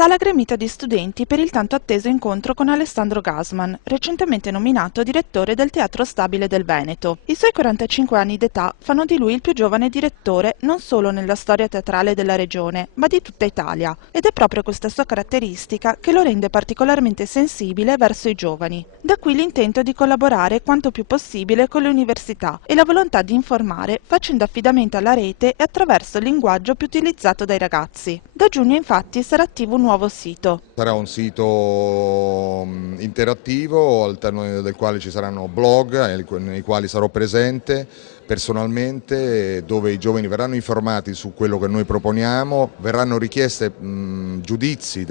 Sala gremita di studenti per il tanto atteso incontro con Alessandro Gasman, recentemente nominato direttore del Teatro Stabile del Veneto. I suoi 45 anni d'età fanno di lui il più giovane direttore non solo nella storia teatrale della regione, ma di tutta Italia. Ed è proprio questa sua caratteristica che lo rende particolarmente sensibile verso i giovani. Da qui l'intento di collaborare quanto più possibile con le università e la volontà di informare facendo affidamento alla rete e attraverso il linguaggio più utilizzato dai ragazzi. Da giugno infatti sarà attivo un nuovo sito. Sarà un sito interattivo all'interno del quale ci saranno blog nei quali sarò presente personalmente, dove i giovani verranno informati su quello che noi proponiamo, verranno richieste giudizi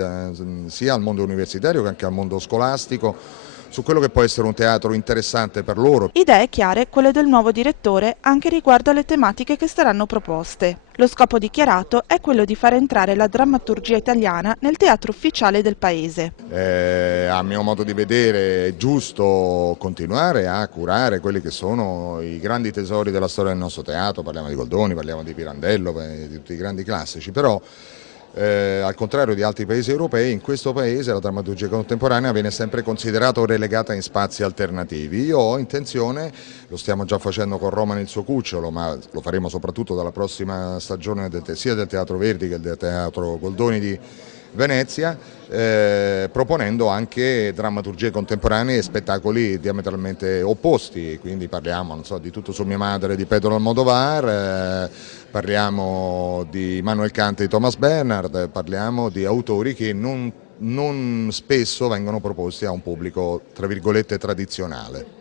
sia al mondo universitario che anche al mondo scolastico su quello che può essere un teatro interessante per loro. Idee chiare quelle del nuovo direttore anche riguardo alle tematiche che saranno proposte. Lo scopo dichiarato è quello di far entrare la drammaturgia italiana nel teatro ufficiale del paese. A mio modo di vedere è giusto continuare a curare quelli che sono i grandi tesori della storia del nostro teatro, parliamo di Goldoni, parliamo di Pirandello, di tutti i grandi classici, però al contrario di altri paesi europei, in questo paese la drammaturgia contemporanea viene sempre considerata o relegata in spazi alternativi. Io ho intenzione, lo stiamo già facendo con Roma nel suo cucciolo, ma lo faremo soprattutto dalla prossima stagione sia del Teatro Verdi che del Teatro Goldoni di Venezia, proponendo anche drammaturgie contemporanee e spettacoli diametralmente opposti, quindi parliamo non so, di Tutto su mia madre di Pedro Almodovar, parliamo di Manuel Kant di Thomas Bernhard, parliamo di autori che non spesso vengono proposti a un pubblico tra virgolette tradizionale.